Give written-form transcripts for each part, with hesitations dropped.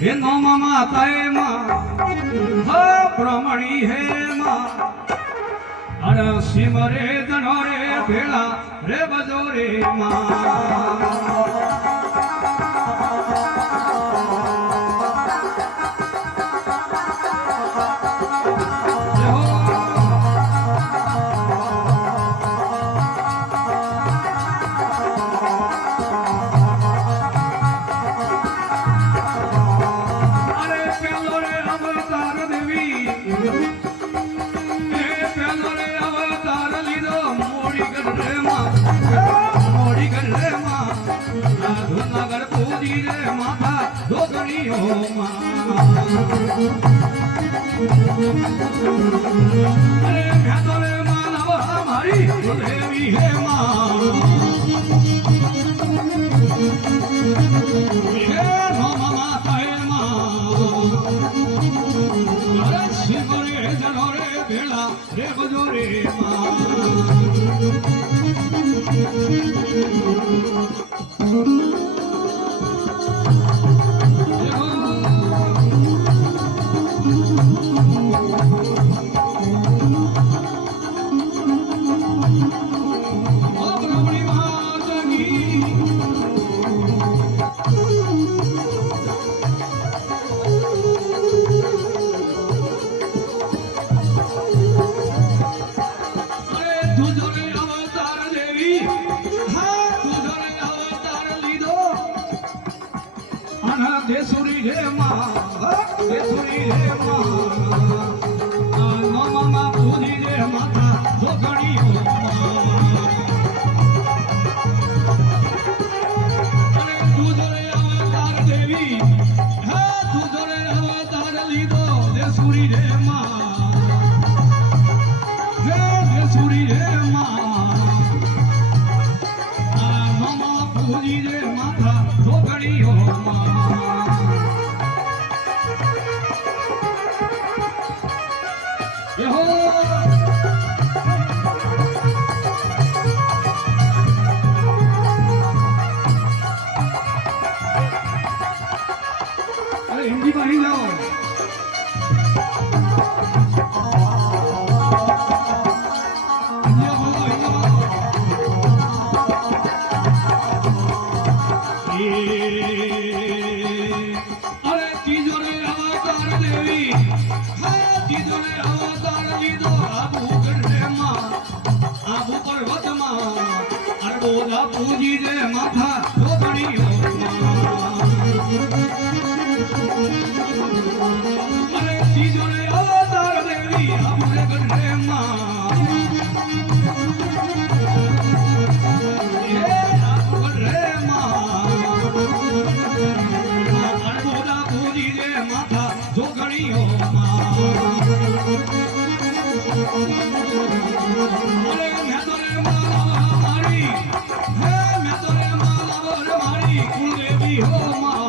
હે નો મામા તાએ માં હ બ્રહ્મણી હે માં અરે સિમરે જનોરે ભેળા રે બજો રે માં અરે ભેતોરે માનવ મારી દેવી હે માં હે નો મામા તાએ માં અરે શિવરે જનોરે ભેળા રે બજો રે માં દેસુરી રે માં દેસુરી રે માં નો મામા પૂજી રે માથા જોગણી હો અરે તુજરે અવતાર દેવી હા તુજરે અવતાર લીધો દેસુરી રે માં હે દેસુરી રે માં નો મામા પૂજી રે માથા જોગણી હો માં हिंदी में ही जाओ अरे तीजोरे अवतार देवी हाँ तीजोरे अवतार लीधो आबू गढ़े मां आबू पर्वत मां अरबोला पूजी जे माथा जोगणी हो अरे तीजोरे अवतार देवी आबू गढ़े मां ये आबू गढ़े मां अरबोला पूजी जे माथा जोगणी हो अरे मैं तोरे माला मारी है मैं तोरे माला मारी कुलदेवी हो मां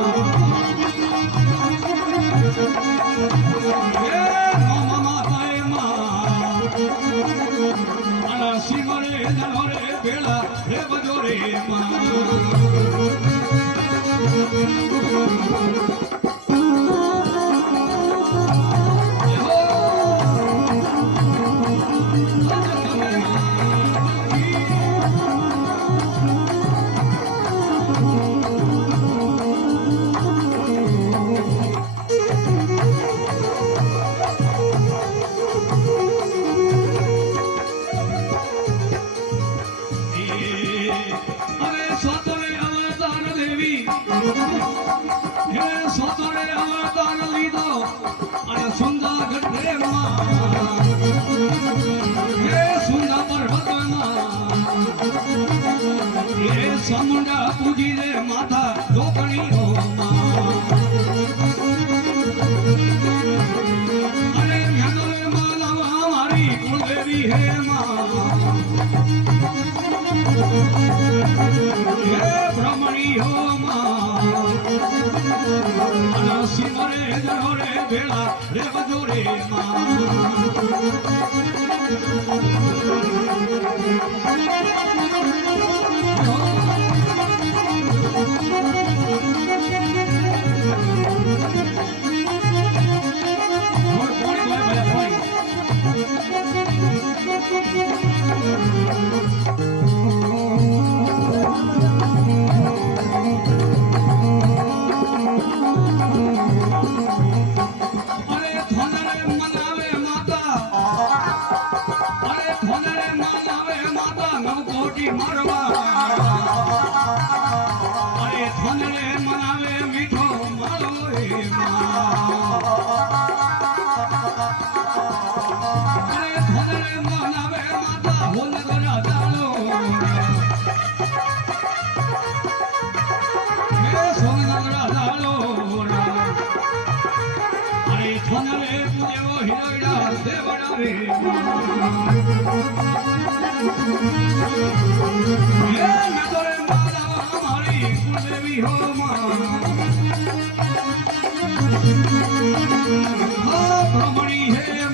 ये मामा ताए मां अरे सिमरे जनोरे बेड़ा रे बजोरे मां सोतरे अवतार लीधो अरे सुंदा गढ़े मां ये सुंदा पर्वत मां ये समुंडा पूजी रे माथा जोगणी हो मां अरे म्यादोरे माला हमारी कुलदेवी है मां ये ब्रह्मणी हो मां सिमरे जनोरे बेड़ा रे बजोरे मां ધનરે મનાવે મીઠો મારો એ માં અરે ધનરે મનાવે માતા હોલ ગોરા દાડો એ સોન ગોરા દાડો અરે ધનરે પૂજ્યો હિરડા દેવડા રે એ મેતોરે માલા મારી કુળદેવી હો માં બ્રહ્મણી હે